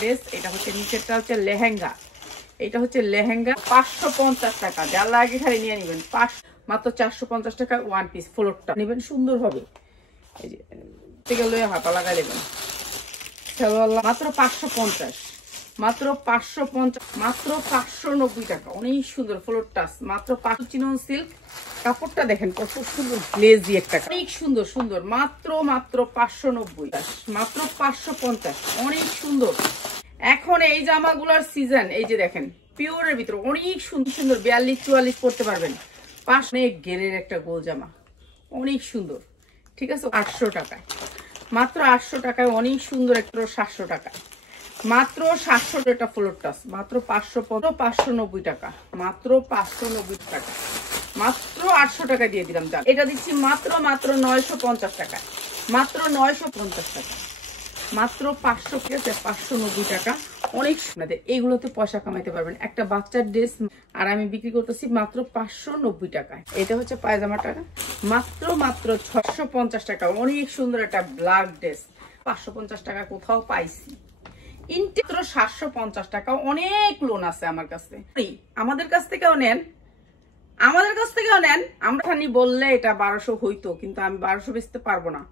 Dress. এটা হচ্ছে নিচেরটা হচ্ছে লেহেঙ্গা, এটা হচ্ছে লেহেঙ্গা 550 টাকা। যার লাগে খালি নিয়ে নেবেন, মাত্র 450 টাকা ওয়ান পিস ফ্লোরটা নেবেন, সুন্দর হবে। এই যে থেকে লয়ে হাতা লাগাই দেবেন, মাত্র 550, মাত্র 550, মাত্র 590 টাকা। অনেক সুন্দর ফ্লোর টাচ, মাত্র 500। চিনন সিল্ক কাপড়টা দেখেন কত সুন্দর, গ্লেজি একটা, অনেক সুন্দর সুন্দর, মাত্র 590, মাত্র 550, অনেক সুন্দর। এখন এই জামাগুলোর সিজন, এই যে দেখেন পিওরের ভিতরে অনেক সুন্দর সুন্দর 42-44 পড়তে পারবেন। অনেক গেরের একটা গোল জামা, অনেক সুন্দর, ঠিক আছে। 800 টাকায়, মাত্র 800 টাকায় অনেক সুন্দর একটা। 700 টাকায়, মাত্র 700 টাকা ফ্লোর টাচ, মাত্র 590 টাকা, মাত্র 590 টাকা, মাত্র 800 টাকা দিয়ে দিলাম। এটা দিচ্ছি মাত্র 950 টাকা, মাত্র 950 টাকা, মাত্র 500, 590 টাকা। অনেক সুন্দর, এইগুলোতে পয়সা কামাইতে পারবেন। একটা বাচ্চার ড্রেস আর আমি বিক্রি করতেছি মাত্র 590 টাকায়। এটা হচ্ছে পায়জামাটা, মাত্র 650 টাকা। অনেক সুন্দর একটা ব্ল্যাক ড্রেস, 550 টাকা কোথাও পাইছি। ইনটেক 750 টাকা। অনেক লোন আছে আমার কাছে, আমাদের কাছ থেকেও নেন, আমাদের কাছ থেকেও নেন। আমরা বললে এটা 1200 হইতো, কিন্তু আমি 1200 বেচতে পারবো না।